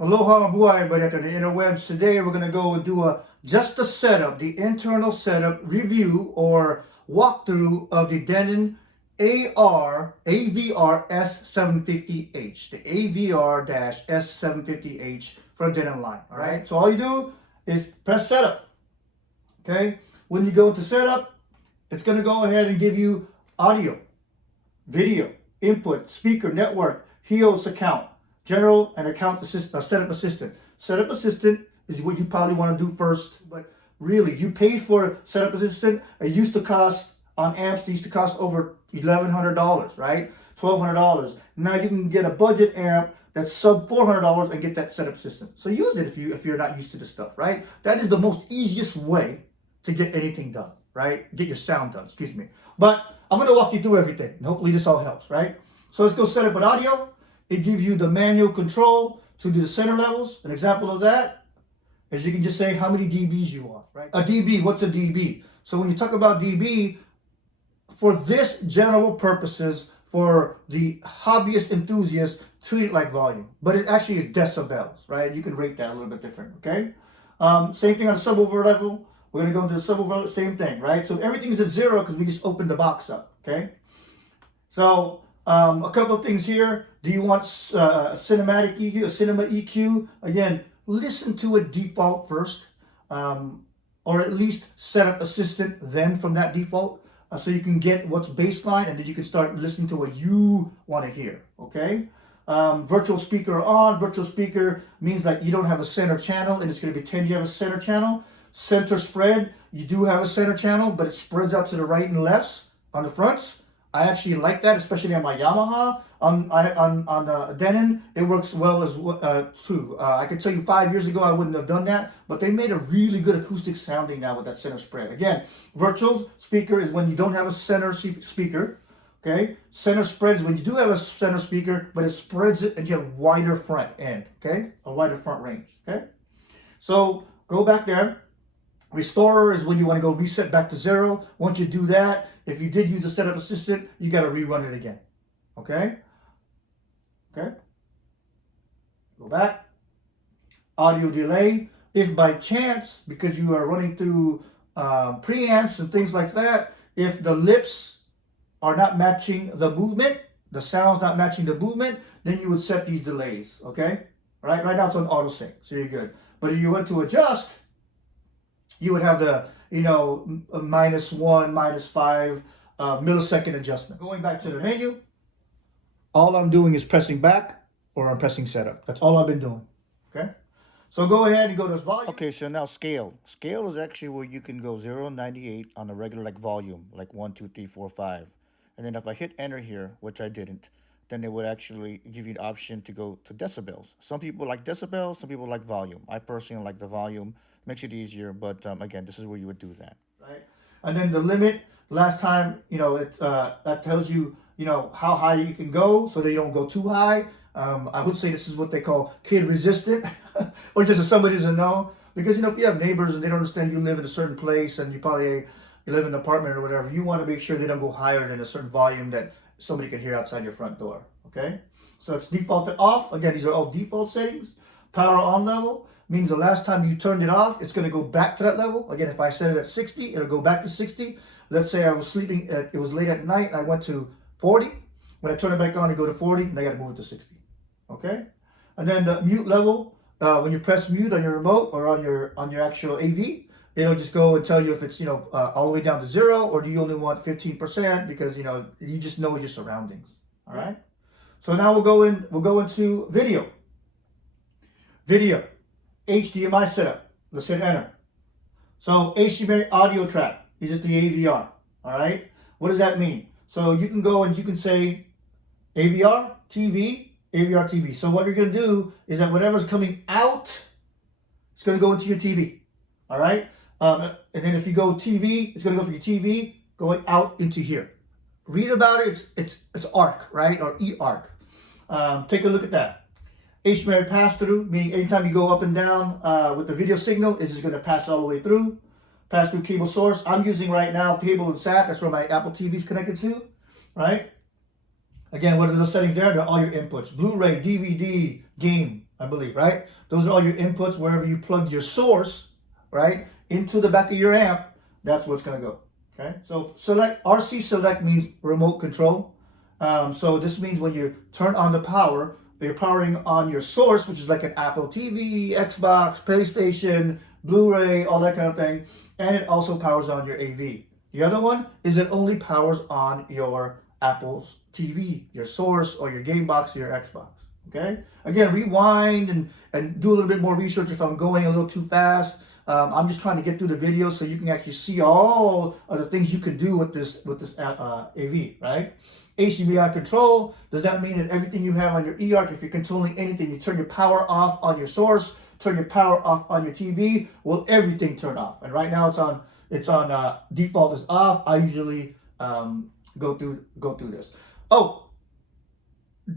Aloha mabuhay balik on the interwebs. Today we're going to go and do just the setup, the internal setup review or walkthrough of the Denon AVR-S750H, the AVR-S750H for Denon line. All right, so all you do is press setup. Okay, when you go into setup, it's going to go ahead and give you audio, video, input, speaker, network, HEOS account, general and account assistant, setup assistant. Setup assistant is what you probably want to do first, but really you paid for setup assistant. It used to cost on amps, it used to cost over $1,100, right? $1,200. Now you can get a budget amp that's sub $400 and get that setup assistant. So use it if you're not used to this stuff, right? That is the most easiest way to get anything done, right? Get your sound done, excuse me. But I'm going to walk you through everything, and hopefully this all helps, right? So let's go set up an audio. It gives you the manual control to do the center levels. An example of that is you can just say how many dBs you want, right? A dB, what's a dB? So when you talk about dB, for this general purposes, for the hobbyist enthusiast, treat it like volume. But it actually is decibels, right? You can rate that a little bit different, okay? Same thing on the subwoofer level. We're going to go into the subwoofer, same thing, right? So everything's at 0 because we just opened the box up, okay? So a couple of things here. Do you want cinematic EQ, a cinema EQ? Again, listen to it default first, or at least setup assistant then from that default, so you can get what's baseline, and then you can start listening to what you want to hear, okay? Virtual speaker on. Virtual speaker means that you don't have a center channel, and it's going to pretend you have a center channel. Center spread, you do have a center channel, but it spreads out to the right and lefts on the fronts. I actually like that, especially on my Yamaha. On the Denon, it works well as too. I can tell you 5 years ago I wouldn't have done that, but they made a really good acoustic sounding now with that center spread. Again, virtual speaker is when you don't have a center speaker. Okay, center spread is when you do have a center speaker, but it spreads it and you have wider front end. Okay, a wider front range. Okay, so go back there. Restorer is when you want to go reset back to 0. Once you do that, if you did use a setup assistant, you got to rerun it again. Okay? Okay? Go back. Audio delay. If by chance, because you are running through preamps and things like that, if the lips are not matching the movement, the sound's not matching the movement, then you would set these delays. Okay? Right now it's on auto sync, so you're good. But if you went to adjust, you would have the, -1, -5 millisecond adjustment. Going back to the menu, all I'm doing is pressing back or I'm pressing setup. That's all I've been doing, okay? So go ahead and go to volume. Okay, so now scale. Scale is actually where you can go 0, 98 on a regular like volume, like 1, 2, 3, 4, 5. And then if I hit enter here, which I didn't, then it would actually give you the option to go to decibels. Some people like decibels, some people like volume. I personally like the volume. Makes it easier, but again, this is where you would do that, right? And then the limit, last time, it that tells you, how high you can go so that you don't go too high. I would say this is what they call kid resistant, or just if somebody doesn't know, because if you have neighbors and they don't understand you live in a certain place and you live in an apartment or whatever, you want to make sure they don't go higher than a certain volume that somebody can hear outside your front door. Okay, so it's defaulted off. Again, these are all default settings. Power on level means the last time you turned it off, it's going to go back to that level. Again, if I set it at 60, it'll go back to 60. Let's say I was sleeping, it was late at night, and I went to 40. When I turn it back on, it go to 40, and I got to move it to 60. Okay? And then the mute level, when you press mute on your remote or on your actual AV, it'll just go and tell you if it's, all the way down to 0, or do you only want 15% because, you just know your surroundings. All right? So now we'll go into video. Video. HDMI setup. Let's hit enter. So HDMI audio track. Is it the AVR? All right. What does that mean? So you can go and you can say AVR TV, AVR TV. So what you're going to do is that whatever's coming out, it's going to go into your TV. All right. And then if you go TV, it's going to go from your TV going out into here. Read about it. It's ARC, right, or eARC. Take a look at that. HDMI pass-through, meaning anytime you go up and down with the video signal, it's just going to pass all the way through. Pass-through cable source. I'm using right now cable and SAT. That's where my Apple TV is connected to, right? Again, what are those settings there? They're all your inputs. Blu-ray, DVD, game, I believe, right? Those are all your inputs. Wherever you plug your source, right, into the back of your amp, that's what's going to go. Okay, so select, RC select means remote control. So this means when you turn on the power, you're powering on your source, which is like an Apple TV, Xbox, PlayStation, Blu-ray, all that kind of thing. And it also powers on your AV. The other one is it only powers on your Apple's TV, your source, or your game box, or your Xbox. Okay? Again, rewind and do a little bit more research if I'm going a little too fast. I'm just trying to get through the video so you can actually see all of the things you can do with this AV, right? HDMI control, does that mean that everything you have on your eARC, if you're controlling anything, you turn your power off on your source, turn your power off on your TV, will everything turn off? And right now it's on default is off. I usually go through this. Oh,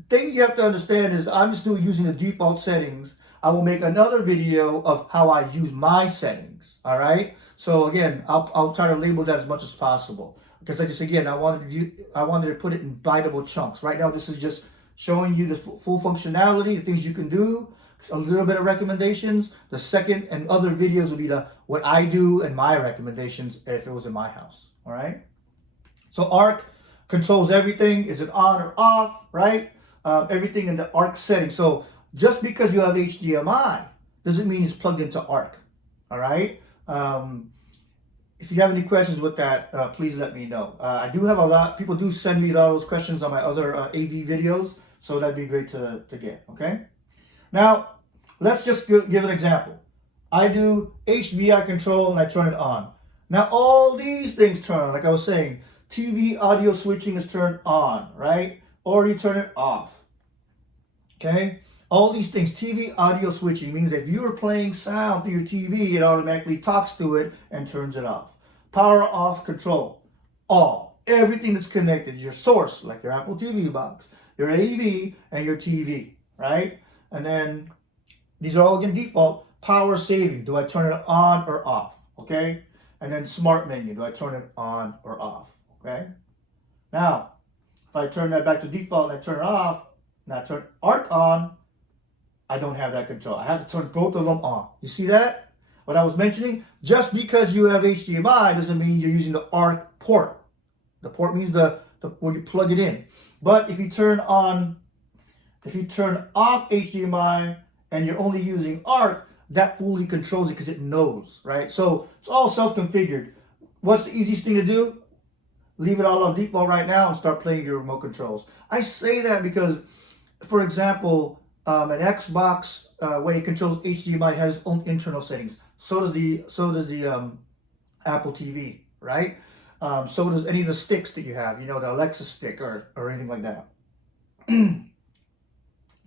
thing you have to understand is I'm still using the default settings. I will make another video of how I use my settings. All right. So again, I'll try to label that as much as possible because I wanted to put it in biteable chunks. Right now, this is just showing you the full functionality, the things you can do, a little bit of recommendations. The second and other videos will be what I do and my recommendations if it was in my house. All right. So ARC controls everything. Is it on or off? Right. Everything in the ARC setting. So just because you have HDMI doesn't mean it's plugged into ARC. All right. If you have any questions with that, please let me know. I do have a lot. People do send me all those questions on my other AV videos, so that'd be great to get. Okay. Now let's just give an example. I do HDMI control and I turn it on. Now all these things turn on. Like I was saying, TV audio switching is turned on, right? Or you turn it off. Okay. All these things, TV audio switching means that if you are playing sound through your TV, it automatically talks to it and turns it off. Power off control, all, everything that's connected, your source, like your Apple TV box, your AV, and your TV, right? And then these are all again default. Power saving, do I turn it on or off, okay? And then smart menu, do I turn it on or off, okay? Now, if I turn that back to default and I turn it off, and I turn ARC on, I don't have that control. I have to turn both of them on. You see that? What I was mentioning, just because you have HDMI doesn't mean you're using the ARC port. The port means the where you plug it in. But if you turn off HDMI and you're only using ARC, that fully controls it because it knows, right? So it's all self-configured. What's the easiest thing to do? Leave it all on default right now and start playing your remote controls. I say that because, for example, an Xbox way it controls HDMI has its own internal settings. So does the Apple TV, right? So does any of the sticks that you have, the Alexa stick or anything like that.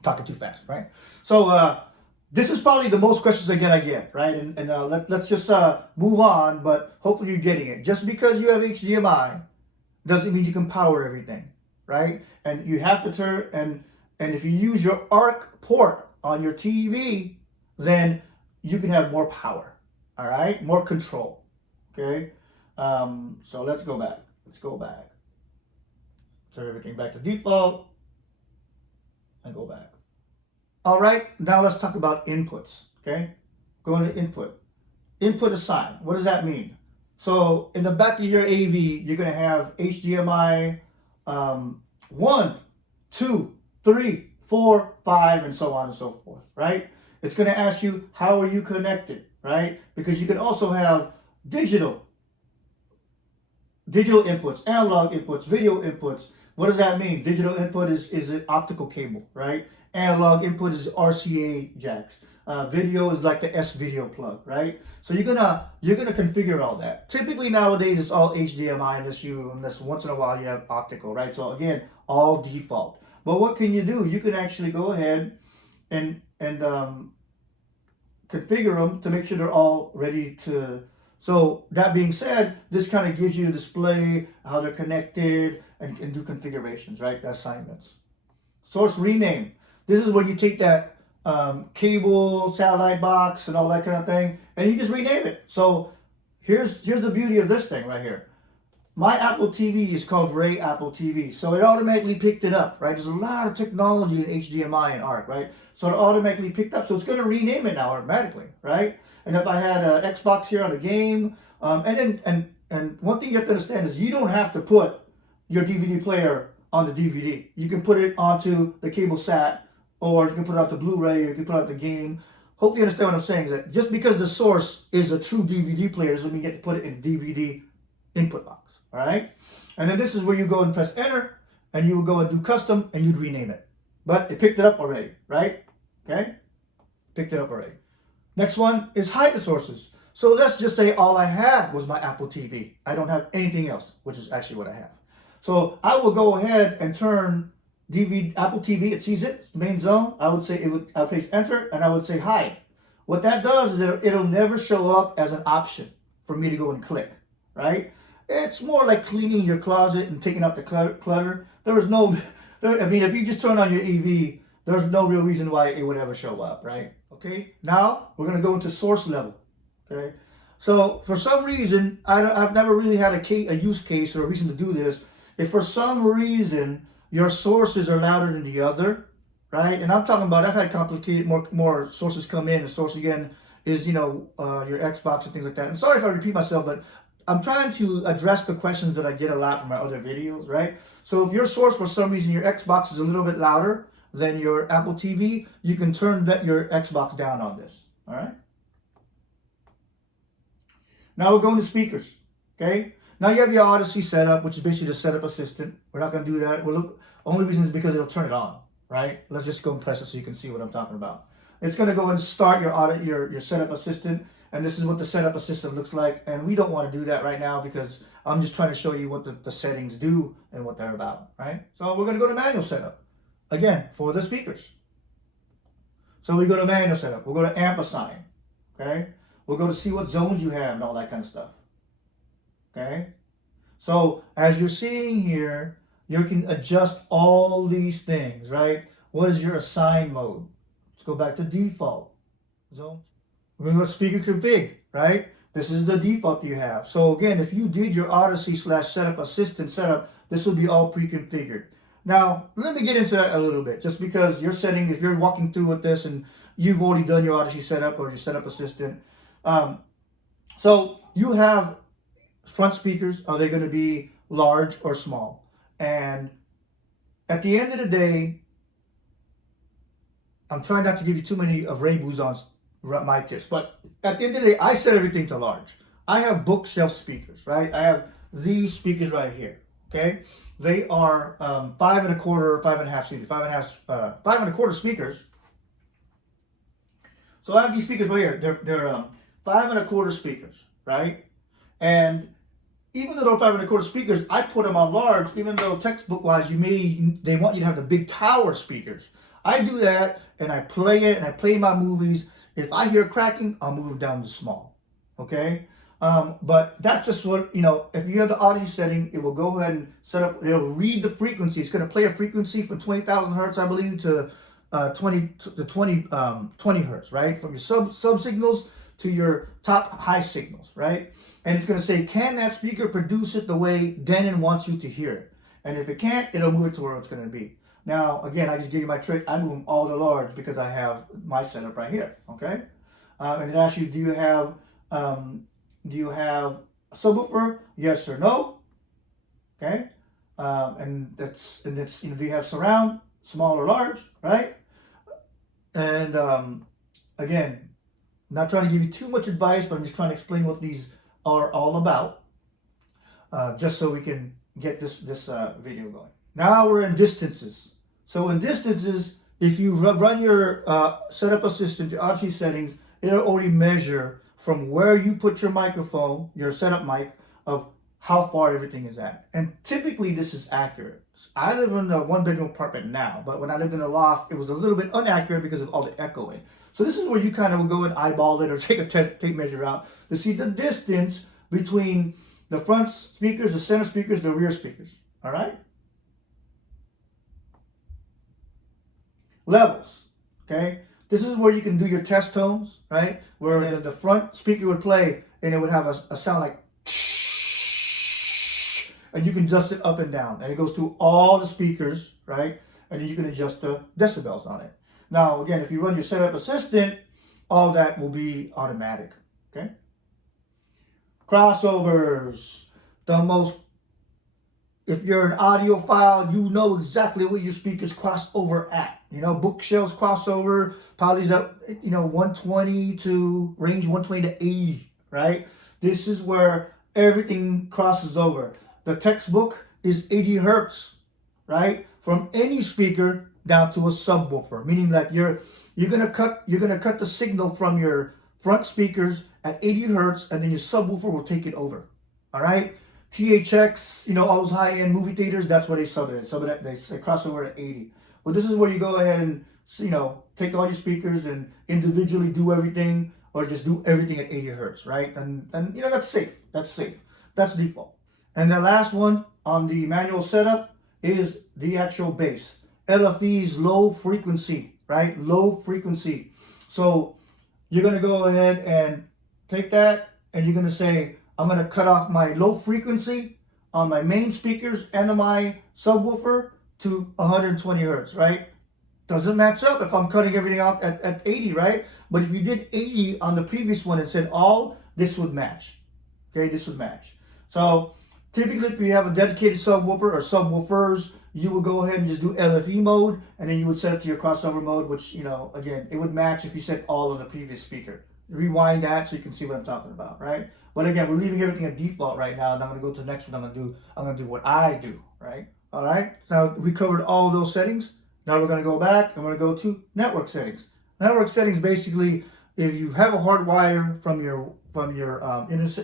Talking too fast, right? So this is probably the most questions I get, right? And let's just move on, but hopefully you're getting it. Just because you have HDMI doesn't mean you can power everything, right? And you have to turn, and if you use your ARC port on your TV, then you can have more power, all right? More control, okay? So let's go back. Turn everything back to default and go back. All right, now let's talk about inputs, okay? Go into input. Input assign, what does that mean? So in the back of your AV, you're gonna have HDMI 1, 2, 3, 4, 5, and so on and so forth, right? It's going to ask you, how are you connected, right? Because you can also have digital inputs, analog inputs, video inputs. What does that mean? Digital input is an optical cable, right? Analog input is RCA jacks. Video is like the S-video plug, right? So you're gonna configure all that. Typically nowadays it's all HDMI unless once in a while you have optical, right? So again, all default. But what can you do? You can actually go ahead and configure them to make sure they're all ready to. So that being said, this kind of gives you a display, how they're connected, and do configurations, right? Assignments. Source rename. This is where you take that cable, satellite box, and all that kind of thing, and you just rename it. So here's the beauty of this thing right here. my Apple TV is called Ray Apple TV, so it automatically picked it up, right? There's a lot of technology in HDMI and ARC, right? So it automatically picked up, so it's going to rename it now automatically, right? And if I had an Xbox here on a game, and one thing you have to understand is you don't have to put your DVD player on the DVD. You can put it onto the cable sat, or you can put it onto Blu-ray, or you can put it onto the game. Hopefully you understand what I'm saying, is that just because the source is a true DVD player doesn't mean you get to put it in DVD input box. All right, and then this is where you go and press enter, and you would go and do custom, and you'd rename it. But it picked it up already, right? Okay, picked it up already. Next one is hide the sources. So let's just say all I had was my Apple TV. I don't have anything else, which is actually what I have. So I will go ahead and turn Apple TV. It sees it, it's the main zone. I would say I would press enter, and I would say hide. What that does is it'll never show up as an option for me to go and click, right? It's more like cleaning your closet and taking out the clutter. I mean, if you just turn on your EV, there's no real reason why it would ever show up, right? Okay, now we're going to go into source level, okay? So for some reason, I've never really had a use case or a reason to do this. If for some reason your sources are louder than the other, right? And I'm talking about, I've had complicated, more sources come in. The source again is, your Xbox and things like that. I'm sorry if I repeat myself, but I'm trying to address the questions that I get a lot from my other videos, right? So if your source, for some reason, your Xbox is a little bit louder than your Apple TV, you can turn your Xbox down on this, all right? Now we're going to speakers, okay? Now you have your Odyssey setup, which is basically the setup assistant. We're not going to do that. Only reason is because it'll turn it on, right? Let's just go and press it so you can see what I'm talking about. It's going to go and start your setup assistant. And this is what the setup assistant looks like. And we don't want to do that right now because I'm just trying to show you what the settings do and what they're about, right? So we're going to go to manual setup, again, for the speakers. So we go to manual setup. We'll go to amp assign, okay? We'll go to see what zones you have and all that kind of stuff, okay? So as you're seeing here, you can adjust all these things, right? What is your assign mode? Let's go back to default zone. We're going to go to speaker config, right? This is the default you have. So again, if you did your Odyssey / setup assistant setup, this will be all pre-configured. Now, let me get into that a little bit, just because you're setting, if you're walking through with this and you've already done your Odyssey setup or your setup assistant. So you have front speakers. Are they going to be large or small? And at the end of the day, I'm trying not to give you too many of Ray Buzon's my tips, but at the end of the day, I set everything to large. I have bookshelf speakers, right? I have these speakers right here, okay? They are 5 1/4 speakers. So I have these speakers right here. They're 5 1/4 speakers, right? And even though they're 5 1/4 speakers, I put them on large, even though textbook-wise, they want you to have the big tower speakers. I do that, and I play it, and I play my movies. If I hear cracking, I'll move it down to small, okay? But that's just what, if you have the audio setting, it will go ahead and set up, it'll read the frequency. It's going to play a frequency from 20,000 hertz, I believe, to 20 hertz, right? From your sub signals to your top high signals, right? And it's going to say, can that speaker produce it the way Denon wants you to hear it? And if it can't, it'll move it to where it's going to be. Now, again, I just gave you my trick. I move them all to large because I have my setup right here, okay? And it asks you, do you have a subwoofer? Yes or no, okay? And that's do you have surround, small or large, right? And again, not trying to give you too much advice, but I'm just trying to explain what these are all about, just so we can get this video going. Now we're in distances. So in distances, if you run your setup assistant, your Odyssey settings, it'll already measure from where you put your microphone, your setup mic, of how far everything is at. And typically this is accurate. I live in a 1-bedroom apartment now, but when I lived in a loft, it was a little bit inaccurate because of all the echoing. So this is where you kind of will go and eyeball it or take a tape measure out to see the distance between the front speakers, the center speakers, the rear speakers, all right? Levels, okay? This is where you can do your test tones, right? Where the front speaker would play and it would have a sound like, and you can adjust it up and down, and it goes through all the speakers, right? And then you can adjust the decibels on it. Now, again, if you run your setup assistant, all that will be automatic, okay? Crossovers, the most, if you're an audiophile, you know exactly what your speakers cross over at. You know, bookshelves crossover, probably is up, 120 to range 120 to 80, right? This is where everything crosses over. The textbook is 80 hertz, right? From any speaker down to a subwoofer, meaning that you're gonna cut the signal from your front speakers at 80 hertz, and then your subwoofer will take it over. All right. THX, all those high-end movie theaters, that's where they sub it. They cross over at 80. But this is where you go ahead and take all your speakers and individually do everything, or just do everything at 80 hertz, right? And that's safe. That's safe. That's default. And the last one on the manual setup is the actual bass. LFE's low frequency, right? Low frequency. So you're going to go ahead and take that, and you're going to say, I'm going to cut off my low frequency on my main speakers and on my subwoofer to 120 hertz, right? Doesn't match up if I'm cutting everything out at 80, right? But if you did 80 on the previous one and said all, this would match. Okay, this would match. So typically if you have a dedicated subwoofer or subwoofers, you would go ahead and just do LFE mode, and then you would set it to your crossover mode, which, again, it would match if you set all on the previous speaker. Rewind that so you can see what I'm talking about, right? But again, we're leaving everything at default right now, and I'm going to go to the next one. I'm going to do what I do, right? All right. So we covered all of those settings. Now we're going to go back and we're going to go to network settings. Network settings, basically, if you have a hard wire from your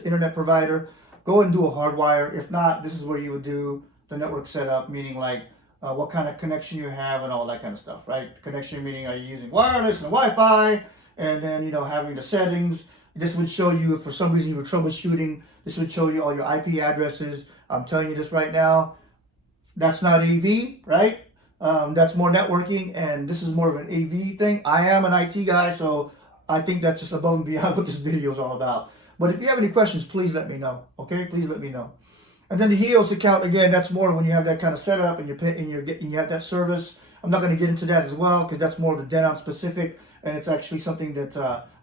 internet provider, go ahead and do a hard wire. If not, this is where you would do the network setup, meaning like what kind of connection you have and all that kind of stuff, right? Connection meaning, are you using wireless and Wi-Fi, and then having the settings. This would show you if for some reason you were troubleshooting. This would show you all your IP addresses. I'm telling you this right now. That's not AV, right? That's more networking, and this is more of an AV thing. I am an IT guy, so I think that's just above and beyond what this video is all about. But if you have any questions, please let me know. Okay, please let me know. And then the HEOS account, again, that's more when you have that kind of setup and you have that service. I'm not going to get into that as well because that's more of the Denon specific, and it's actually something that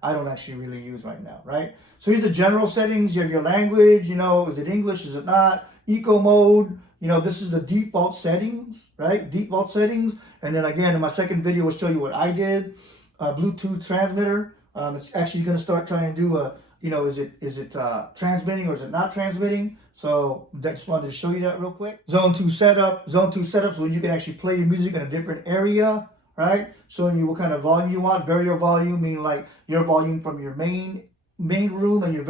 I don't actually really use right now, right? So here's the general settings. You have your language, is it English, is it not? Eco mode, this is the default settings, right? Default settings. And then again, in my second video, will show you what I did. Bluetooth transmitter. It's actually going to start trying to do is it transmitting or is it not transmitting? So I just wanted to show you that real quick. Zone 2 setup. Zone 2 setup, so you can actually play your music in a different area, right? Showing you what kind of volume you want. Variable volume, meaning like your volume from your main room and your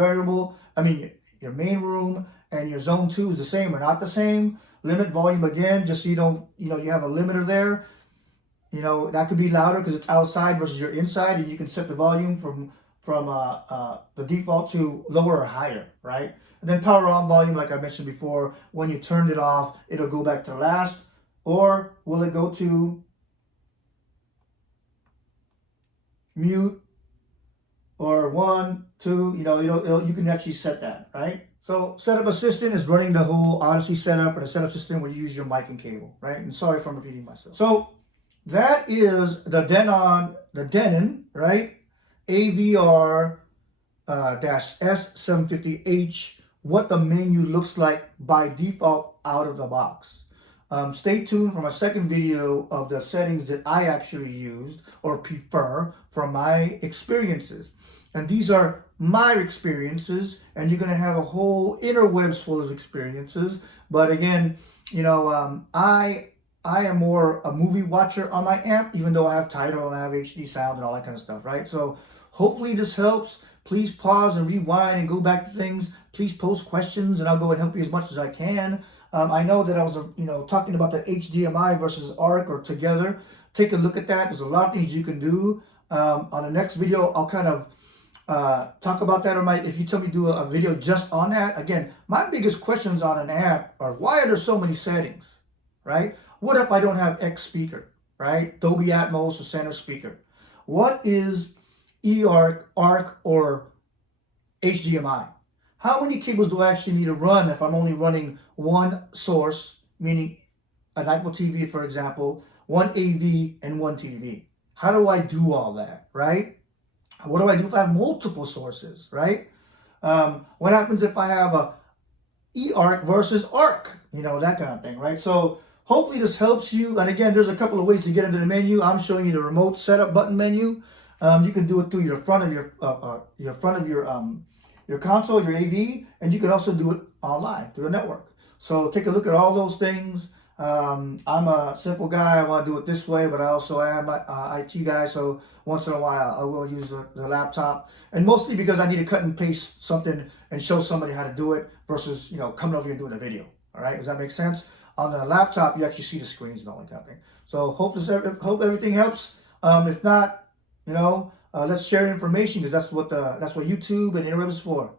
your main room and your zone 2 is the same or not the same. Limit volume again, just so you don't, you have a limiter there. That could be louder because it's outside versus you're inside, and you can set the volume from the default to lower or higher, right? And then power on volume, like I mentioned before, when you turned it off, it'll go back to last, or will it go to mute or 1, 2, you can actually set that, right? So setup assistant is running the whole Odyssey setup, or the setup system where you use your mic and cable, right? And sorry if I'm repeating myself. So that is the Denon, right? AVR-S750H, what the menu looks like by default out of the box. Stay tuned for my second video of the settings that I actually used or prefer from my experiences. And these are my experiences, and you're going to have a whole interwebs full of experiences. But again, I am more a movie watcher on my amp, even though I have Tidal and I have HD sound and all that kind of stuff, right? So hopefully this helps. Please pause and rewind and go back to things. Please post questions, and I'll go and help you as much as I can. I know that I was, talking about the HDMI versus ARC or together. Take a look at that. There's a lot of things you can do. On the next video, I'll kind of talk about that, or if you tell me to do a video just on that. Again, my biggest questions on an amp are, why are there so many settings, right? What if I don't have X speaker, right? Dolby Atmos or center speaker. What is ARC or HDMI? how many cables do I actually need to run if I'm only running one source, meaning an Apple TV, for example, one AV and one TV? How do I do all that, right? What do I do if I have multiple sources, right? What happens if I have a eARC versus ARC, that kind of thing, right? So hopefully this helps you. And again, there's a couple of ways to get into the menu. I'm showing you the remote setup button menu. You can do it through your front of your console, your AV, and you can also do it online through the network. So take a look at all those things. I'm a simple guy. I want to do it this way, but I also am an IT guy. So once in a while, I will use the laptop, and mostly because I need to cut and paste something and show somebody how to do it versus coming over here and doing a video. All right, does that make sense? On the laptop, you actually see the screens and all like that thing. So hope everything helps. If not, let's share information, because that's what YouTube and the interweb is for.